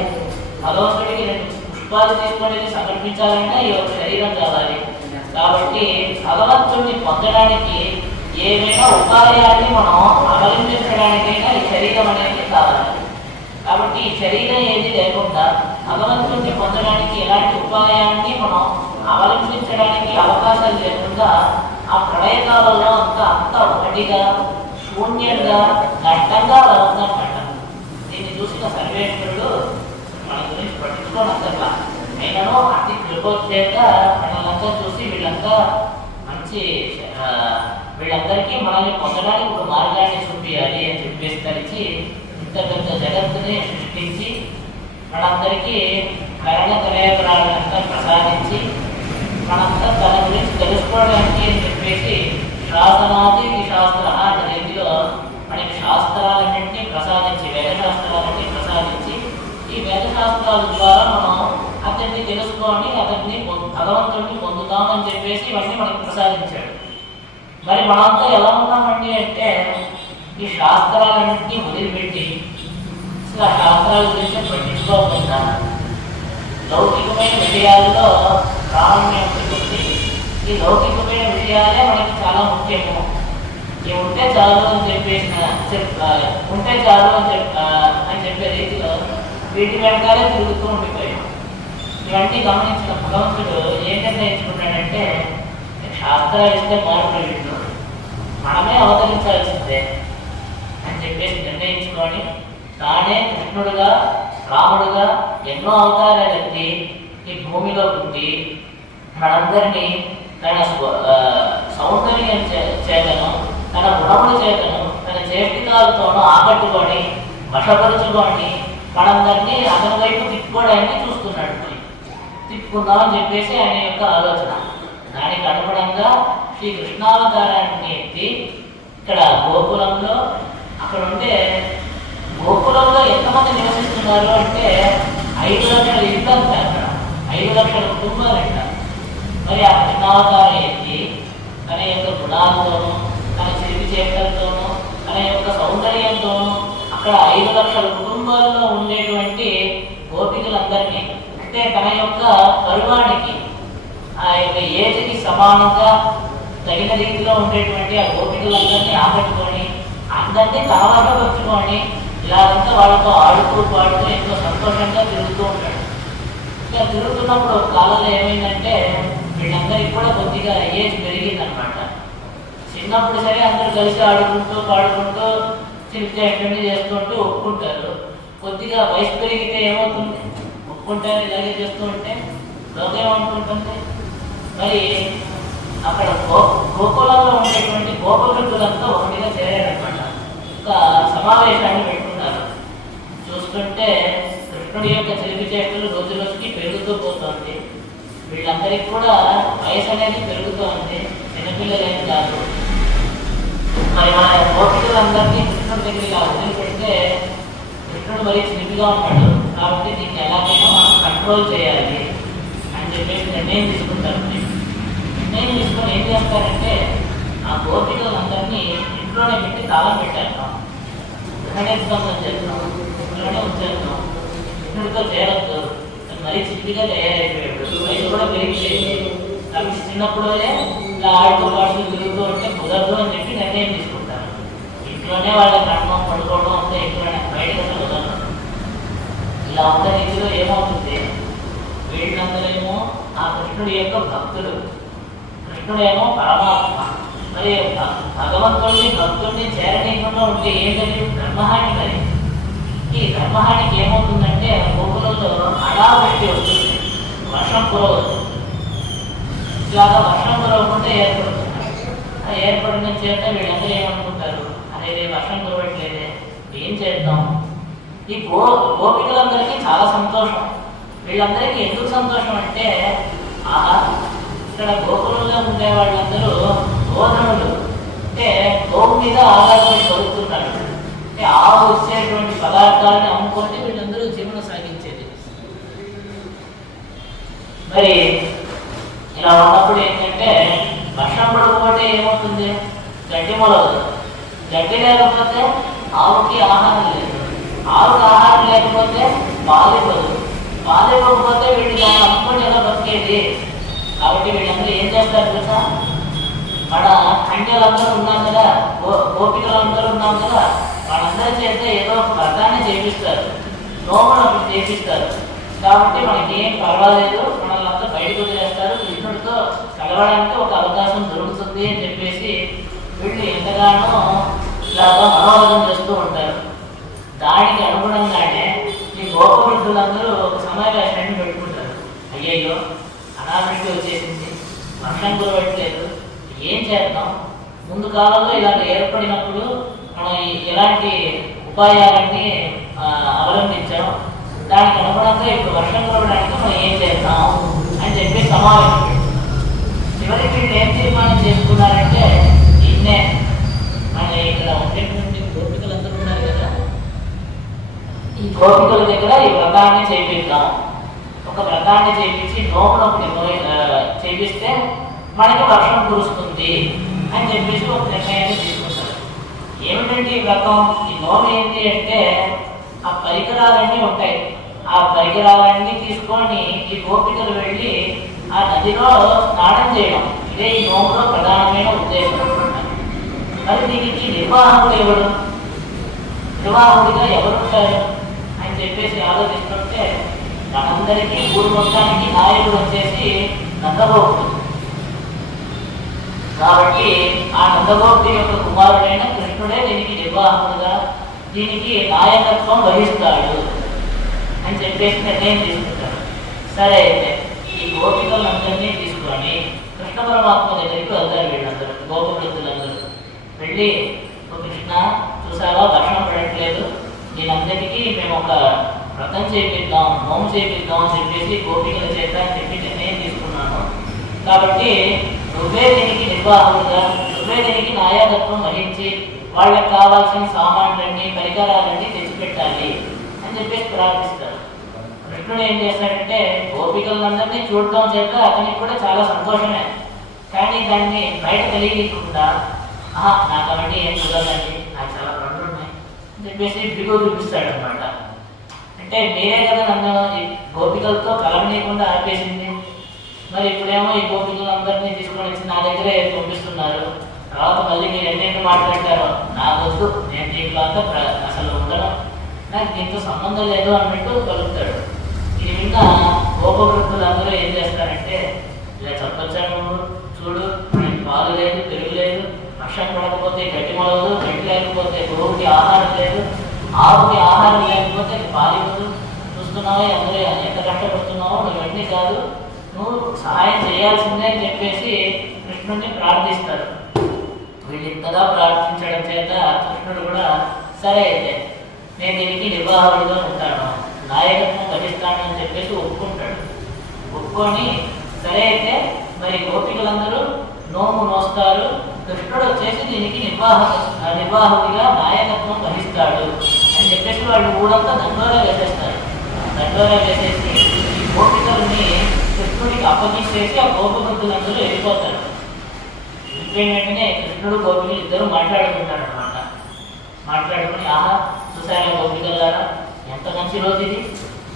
భగవంతుడికి రెండు పుష్పాలు తీసుకొని సమర్పించాలంటే ఈ ఒక శరీరం కావాలి. కాబట్టి భగవంతుడిని పొందడానికి ఏమైనా ఉపాయాన్ని మనం అవలంబించడానికైనా ఈ శరీరం అనేది కావాలి. కాబట్టి ఈ శరీరం ఏది లేకుండా భగవంతుడిని పొందడానికి ఎలాంటి ఉపాయాన్ని మనం అవలంబించడానికి అవకాశం లేకుండా ఆ ప్రళయకాలంలో అంతా ఒకటిగా శూన్యంగా నష్టంగా ఉందన్నమాట. దీన్ని చూసిన సర్వేశ్వరుడు మన గురించి పట్టించుకోనంతట్లా అయినను అతి కృపోద్దేత మనలంతా చూసి వీళ్ళందరికీ మనల్ని పొందడానికి ఒక మార్గాన్ని చూపించాలి అని చెప్పేసి తలిచి ఇంత పెద్ద జగత్తుని సృష్టించి మనందరికీ కరణ కలయకరాలంతా ప్రసాదించి మనంతా తన గురించి తెలుసుకోవడానికి అని చెప్పేసి శాసనాది శాస్త్ర అనే రీతిలో మనకి శాస్త్రాలన్నింటినీ ప్రసాదించి వేదశాస్త్రాలన్నింటినీ ప్రసాదించి ఈ వేదశాస్త్రాల ద్వారా మనం అతన్ని తెలుసుకొని అతన్ని భగవంతుడిని పొందుతామని చెప్పేసి ఇవన్నీ మనకి ప్రసాదించాడు. మరి మనంతా ఎలా ఉన్నామండి అంటే ఈ శాస్త్రాలన్నింటినీ వదిలిపెట్టి అసలు ఆ శాస్త్రాల గురించి పట్టించుకోకుండా లౌకికమైన విషయాల్లో ప్రారంభం పెరుగుతుంది. ఈ లౌకికమైన విషయాలే మనకి చాలా ముఖ్యము. ఇవి ఉంటే చాలు అని చెప్పేసిన ఉంటే చాలు అని చెప్పే రీతిలో వీటి వెనకాలే తిరుగుతూ ఉండిపోయాం. ఇవన్నీ గమనించిన భగవంతుడు ఏం నిర్ణయించుకున్నాడంటే శాస్త్రాలు ఇస్తే మార్పు మనమే అవతరించాల్సిందే అని చెప్పేసి నిర్ణయించుకొని తానే కృష్ణుడుగా రాముడుగా ఎన్నో అవతారాలు ఎత్తి ఈ భూమిలో పుట్టి మనందరినీ తన సౌందర్యం చేతను తన గుణముల చేతను తన చేతికాలతోనూ ఆకట్టుకొని వశపరుచుకొని మనందరినీ అతని వైపు తిప్పుకోవడానికి చూస్తున్నాడు. తిప్పుకుందామని చెప్పేసి ఆయన యొక్క ఆలోచన. దానికి అనుగుణంగా శ్రీ కృష్ణావతారాన్ని ఎత్తి ఇక్కడ గోకులంలో అక్కడ ఉంటే గోకులంలో ఎంతమంది నివసిస్తున్నారు అంటే 5 లక్షల ఇల్లు అంటారు. అక్కడ 5 లక్షల కుటుంబాలు అంటారు. మరి ఆ కృష్ణావతారం ఎత్తి తన యొక్క గుణాలతోనూ తన చిరిగి చేతలతోనూ తన యొక్క సౌందర్యంతోనూ అక్కడ 5 లక్షల కుటుంబాల్లో ఉండేటువంటి గోపికలందరినీ అంటే తన యొక్క పరువానికి ఆ యొక్క ఏజ్కి సమానంగా తగిన రీతిలో ఉండేటువంటి ఆ గోపికలందరినీ ఆకట్టుకొని అందరినీ తన వద్ద వచ్చుకొని ఇలాగంతా వాళ్ళతో ఆడుతూ పాడుతూ ఎంతో సంతోషంగా తిరుగుతూ ఉంటాడు. ఇక తిరుగుతున్నప్పుడు ఒక కాలంలో ఏమైందంటే వీళ్ళందరికీ కూడా కొద్దిగా ఏజ్ పెరిగిందనమాట. చిన్నప్పుడు సరే అందరూ కలిసి ఆడుకుంటూ పాడుకుంటూ చిరుచేటన్ని చేస్తుంటూ ఒప్పుకుంటారు. కొద్దిగా వయసు పెరిగితే ఏమవుతుంది, ఒప్పుకుంటారు ఇలాగే చేస్తూ ఉంటే లోకం ఏమనుకుంటుంది. మరి అక్కడ గోకులంలో ఉండేటువంటి గోపవృద్ధులంతా ఒకటిగా చేరారనమాట. ఒక సమావేశాన్ని పెట్టుకున్నారు. చూస్తుంటే కృష్ణుడి యొక్క చిలిపి చేష్టలు రోజు రోజుకి పెరుగుతూ పోతుంది. వీళ్ళందరికీ కూడా వయసు అనేది పెరుగుతోంది, చిన్నపిల్లలేం కాదు. మరి మన గోపికలందరినీ కృష్ణుడి దగ్గరికి వదిలిపెడితే కృష్ణుడు మరీ చిలిపిగా ఉన్నాడు. కాబట్టి దీన్ని ఎలాగైనా మనం కంట్రోల్ చేయాలి అని చెప్పేసి నిర్ణయం తీసుకుంటారు. నిర్ణయం తీసుకొని ఏం చేస్తారంటే ఆ గోపికలందరినీ ఇంట్లోనే పెట్టి తాళం పెట్టేస్తాం, ఇక్కడే స్పందన చేస్తాం, ఇంట్లోనే ఉంచేస్తాం, కృష్ణుడితో చేరద్దు. మరీ చిలిపిగా తయారైపోయాడు, వయసు కూడా పెరిగిపోయింది. కాబట్టి చిన్నప్పుడే ఇలా ఆడుతూ పాడుతూ తిరుగుతూ ఉంటే కుదరదు అని చెప్పి నిర్ణయం తీసుకుంటారు. ఇంట్లోనే వాళ్ళ కట్నం పడుకోవడం అంతా ఇంట్లోనే, బయటకు చదువుతారు. ఇలా ఉన్న రీతిలో ఏమవుతుంది, వీళ్ళందరేమో ఆ కృష్ణుడి యొక్క భక్తులు, కృష్ణుడేమో పరమాత్మ. మరి భగవంతుడిని భక్తుడిని చేరనీయకుండా ఉంటే ఏంటంటే బ్రహ్మహాని. మరి ఈ బ్రహ్మహానికి ఏమవుతుందంటే గోకులంలో అడావృష్టి వస్తుంది, వర్షం కురవదు. ఇలాగా వర్షం కురవకుండా ఏర్పడుతుంది. ఏర్పడిన చేత వీళ్ళందరూ ఏమనుకుంటారు, అదే వర్షం కురవట్లేదే, ఏం చేద్దాం. ఈ గోపికలందరికీ చాలా సంతోషం. వీళ్ళందరికీ ఎందుకు సంతోషం అంటే ఇక్కడ గోకులంలో ఉండే వాళ్ళందరూ గోధనులు, అంటే గోవు మీద ఆధారపడి బతుకుతున్నారు. అంటే ఆవు వచ్చేటువంటి పదార్థాలను అమ్ముకొని వీళ్ళందరూ జీవనం సాగించేది. మరి ఇలా ఉన్నప్పుడు ఏంటంటే వర్షం పడకపోతే ఏమవుతుంది? గడ్డి మొలవదు. గడ్డి లేకపోతే ఆవుకి ఆహారం లేదు. ఆవుకి ఆహారం లేకపోతే పాలివ్వదు. పాలివ్వకపోతే వీళ్ళు దాన్ని అమ్ముకొని ఎలా బతికేది? కాబట్టి వీళ్ళందరూ ఏం చేస్తారు తెలుసా? మన కన్యలందరూ ఉన్నాం కదా, గోపికలందరూ ఉన్నాం కదా, వాళ్ళందరి చేత ఏదో ఒక వ్రతాన్ని చేపిస్తారు, నోమును ఒకటి చేపిస్తారు. కాబట్టి మనకి ఏం పర్వాలేదు, మనల్ని అంతా బయటకు వదిలేస్తారు, కృష్ణుడితో కలవడానికి ఒక అవకాశం దొరుకుతుంది అని చెప్పేసి వీళ్ళు ఎంతగానో ఇలాగా మనోహరం చేస్తూ ఉంటారు. దానికి అనుగుణంగానే ఈ గోపవృద్ధులందరూ ఒక సమావేశాన్ని పెట్టుకుంటారు. అయ్యయ్యో, అనావృష్టి వచ్చేసింది, వర్షం కురవట్లేదు, ఏం చేద్దాం? ముందు కాలంలో ఇలాగ ఏర్పడినప్పుడు మనం ఎలాంటి ఉపాయాలన్నీ అవలంబించాం, దానికి అనుగుణంగా ఇప్పుడు వర్షం కురవడానికి మనం ఏం చేద్దాం అని చెప్పి సమావేశం పెట్టుకున్నాం. చివరికి వీళ్ళు ఏం తీర్మానం చేసుకున్నారంటే, నిన్నే మన ఇక్కడ ఉండేటువంటి గోపికలందరూ ఉన్నారు కదా, ఈ గోపికల దగ్గర ఈ వ్రతాన్ని చేపిద్దాం. ఒక వ్రతాన్ని చేపించి నోమునొకటి చేపిస్తే మనకి వర్షం కురుస్తుంది అని చెప్పేసి ఒక నిర్ణయాన్ని తీసుకుంటారు. ఏమిటంటే ఈ వ్రతం, ఈ నోము ఏంటి అంటే ఆ పరికరాలన్నీ ఉంటాయి. ఆ పరికరాలన్నీ తీసుకొని ఈ గోపికలు వెళ్ళి ఆ నదిలో స్నానం చేయడం, ఇదే ఈ నోములో ప్రధానమైన ఉద్దేశం అనమాట. మరి దీనికి నిర్వాహకుడు ఎవరు? నిర్వాహకుడిగా ఎవరుంటారు అని చెప్పేసి ఆలోచిస్తుంటే మనందరికీ ఊరు మొత్తానికి నాయకుడు వచ్చేసి నందగోపుడు. కాబట్టి ఆ నందగోపుడి యొక్క కుమారుడైన కృష్ణుడే దీనికి నిర్వాహకుడుగా, దీనికి నాయకత్వం వహిస్తాడు అని చెప్పేసి నిర్ణయం తీసుకుంటారు. సరే, అయితే ఈ గోపికలందరినీ తీసుకొని కృష్ణ పరమాత్మ దగ్గరికి వెళ్తారు. వీళ్ళందరూ గోపవృద్ధులందరూ వెళ్ళి, కృష్ణ చూసావా, వర్షం పడట్లేదు, దీనందరికీ మేము ఒక వ్రతం చేపిద్దాం, నోము చేపిద్దాం అని చెప్పేసి గోపికల చేత అని చెప్పి నిర్ణయం తీసుకున్నాను. కాబట్టి నువ్వే దీనికి నిర్వాహకుడుగా, నువ్వే దీనికి నాయకత్వం వహించి వాళ్ళకి కావాల్సిన సామాన్లన్నీ, పరికరాలన్నీ తెచ్చిపెట్టాలి అని చెప్పేసి ప్రార్థిస్తారు. కృష్ణుడు ఏం చేస్తాడంటే గోపికలందరినీ చూడటం చేత అతనికి కూడా చాలా సంతోషమే, కానీ దాన్ని బయట తెలియకుండా, నాకు అవన్నీ ఏం చూడాలండి, నాకు చాలా పనులు ఉన్నాయి అని చెప్పేసి బిగు చూపిస్తాడు అనమాట. అంటే మీరే కదా నన్ను ఈ గోపికలతో కలవనీయకుండా ఆపేసింది, మరి ఇప్పుడేమో ఈ గోపికలందరినీ తీసుకొని వచ్చి నా దగ్గరే పంపిస్తున్నారు, తర్వాత మళ్ళీ మీరు ఎన్నెన్ని మాట్లాడతారో నాకు వద్దు, నేను దీంట్లో అంతా అసలు ఉండను, నాకు దీంతో సంబంధం లేదు అన్నట్టు కలుగుతాడు. ఇది విన్న గోపవృద్ధులందరూ ఏం చేస్తారంటే, ఇలా చెప్పొచ్చాను చూడు, మనకి పాలు లేదు, పెరుగు లేదు, వర్షం పడకపోతే గడ్డి మొలవదు, గడ్డి లేకపోతే గోవుకి ఆహారం లేదు, ఆవుకి ఆహారం లేకపోతే పాలివ్వదు, చూస్తున్నావా అందరూ ఎంత కష్టపడుతున్నావో, నువ్వన్నీ కాదు, నువ్వు సహాయం చేయాల్సిందే అని చెప్పేసి కృష్ణుడిని ప్రార్థిస్తారు. వీళ్ళు ఇంతగా ప్రార్థించడం చేత కృష్ణుడు కూడా సరే అయితే నేను దీనికి నిర్వాహకుడిగా ఉంటాను, నాయకత్వం వహిస్తాను అని చెప్పేసి ఒప్పుకుంటాడు. ఒప్పుకొని సరే అయితే మరి గోపికలందరూ నోము నోస్తారు, కృష్ణుడు వచ్చేసి దీనికి నిర్వాహకుడిగా నాయకత్వం వహిస్తాడు అని చెప్పేసి వాళ్ళు ఊరంతా దండోరా వేసేస్తారు. దండోరా వేసేసి ఈ గోపికల్ని కృష్ణుడికి అప్పగించేసి ఆ గోపవృద్ధులందరూ వెళ్ళిపోతారు. వెంటనే కృష్ణుడు గోపికలు ఇద్దరు మాట్లాడుకుంటారు అనమాట. మాట్లాడుకుని, చూసారా గోపికల్లారా, ఎంత మంచి రోజు ఇది,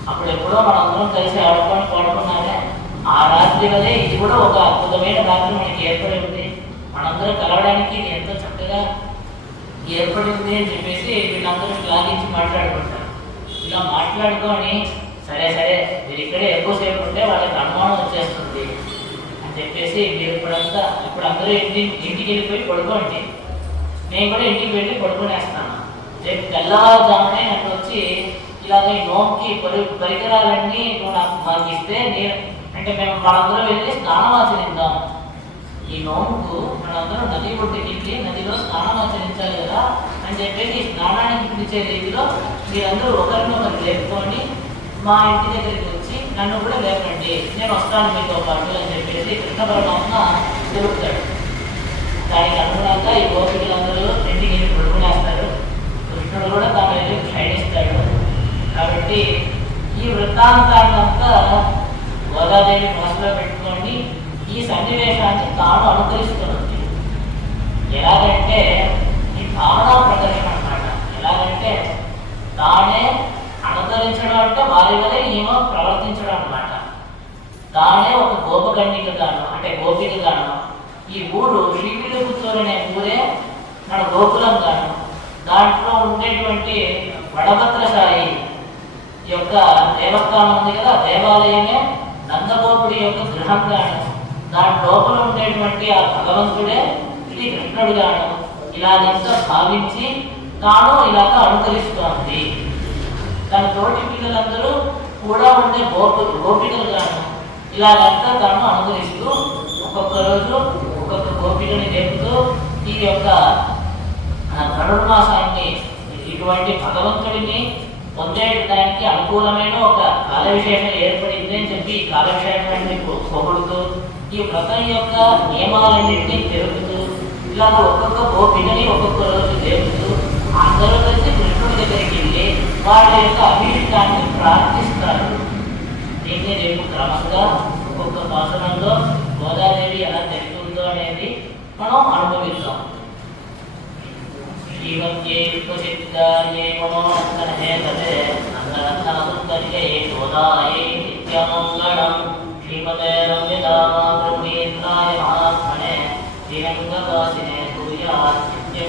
అప్పుడు ఎప్పుడో మనందరం కలిసి ఆడుకొని పడుకున్నారే, ఆ రాత్రి వల్లే ఇది కూడా ఒక అద్భుతమైన రాత్రి మనకి ఏర్పడి ఉంది, మనందరం కలవడానికి ఇది ఎంతో చక్కగా ఏర్పడింది అని చెప్పేసి వీళ్ళందరూ శ్లాఘించి మాట్లాడుకుంటారు. ఇలా మాట్లాడుకొని సరే సరే మీరు ఇక్కడే ఎక్కువసేపు ఉంటే వాళ్ళకి అనుమానం వచ్చేస్తుంది అని చెప్పేసి మీరు ఇప్పుడు అందరూ ఇంటికి వెళ్ళిపోయి పడుకోండి, నేను కూడా ఇంటికి వెళ్ళి పడుకునేస్తాను, రేపు తెల్లవారుజామునే నన్ను వచ్చి ఇలాగ ఈ నోముకి పరికరాలన్నీ నువ్వు మాకు ఇస్తే నేను అంటే మేము మనందరం వెళ్ళి స్నానం ఆచరిద్దాం, ఈ నోముకు మనందరం నది ఒడ్డుకి నదిలో స్నానం ఆచరించాలి కదా అని చెప్పేసి ఈ స్నానానికి పిలిచే రీతిలో మీరందరూ ఒకరినొకరు లేపుకొని మా ఇంటి దగ్గరికి వచ్చి నన్ను కూడా లేపండి, నేను వస్తాను మీతో పాటు అని చెప్పేసి కృష్ణ పరమాత్మ తెలుపుతాడు. దానికి అనుగుణంగా ఈ గోపికలందరూ ఇంటికి పడుకునేస్తారు. కృష్ణుడు కూడా తాను వెళ్ళి క్షయిస్తాడు. కాబట్టి ఈ వృత్తాంతాన్నంతా గోదాదేవి మనసులో పెట్టుకొని ఈ సన్నివేశాన్ని తాను అనుకరిస్తున్నది. ఎలాగంటే ఈ భావనా ప్రదర్శన అన్నమాట. ఎలాగంటే తానే అనుకరించడం అంటే వారి వలె ఈమె ప్రవర్తించడం అన్నమాట. తానే ఒక గోపకన్నికగాను అంటే గోపికగాను ఈ ఊరు శ్రీవిల్లిపుత్తూరు అనే ఊరే మన గోకులం గాను, దాంట్లో ఉండేటువంటి వడభద్రసాయి యొక్క దేవస్థానం ఉంది కదా, దేవాలయమే నందగోపుడి యొక్క గృహం గాను, దాని లోపల ఉండేటువంటి ఆ భగవంతుడే ఇది కృష్ణుడు గాను, ఇలాగంతా భావించి తాను ఇలాగ అనుకరిస్తోంది. తన తోటి పిల్లలందరూ కూడా ఉండే గోపికలు గాను ఇలాగంతా తాను అనుకరిస్తూ ఒక్కొక్క రోజు ఒక్కొక్క గోపికని చెబుతూ ఈ యొక్క ధనుర్మాసాన్ని ఇటువంటి భగవంతుడిని పొందేయడానికి అనుకూలమైన ఒక కాల విశేషం ఏర్పడింది అని చెప్పి ఈ కాల విశేషాన్ని పొగుడుతూ ఈ వ్రతం యొక్క నియమాలన్నింటినీ తెలుపుతూ ఇలాగ ఒక్కొక్క గోపికని ఒక్కొక్క రోజు చెబుతూ అందరూ కలిసి కృష్ణుడి దగ్గరికి వెళ్ళి వాళ్ళ యొక్క అభిష్టాన్ని ప్రార్థిస్తారు. దీన్ని రేపు క్రమంగా ఒక్కొక్క పాసనంలో గోదాదేవి ఎలా తెలుస్తుందో అనేది మనం అనుభవిస్తాం. శ్రీమత్యే విశ్వసిద్ధాయే మనోనందనే తదే నందనందనసుందర్యే గోదాయే నిత్యమంగళం. శ్రీమతే రమ్యదామాతృమీంద్రాయ మహాత్మనే శ్రీరంగదాసినే సూర్యాదిత్యే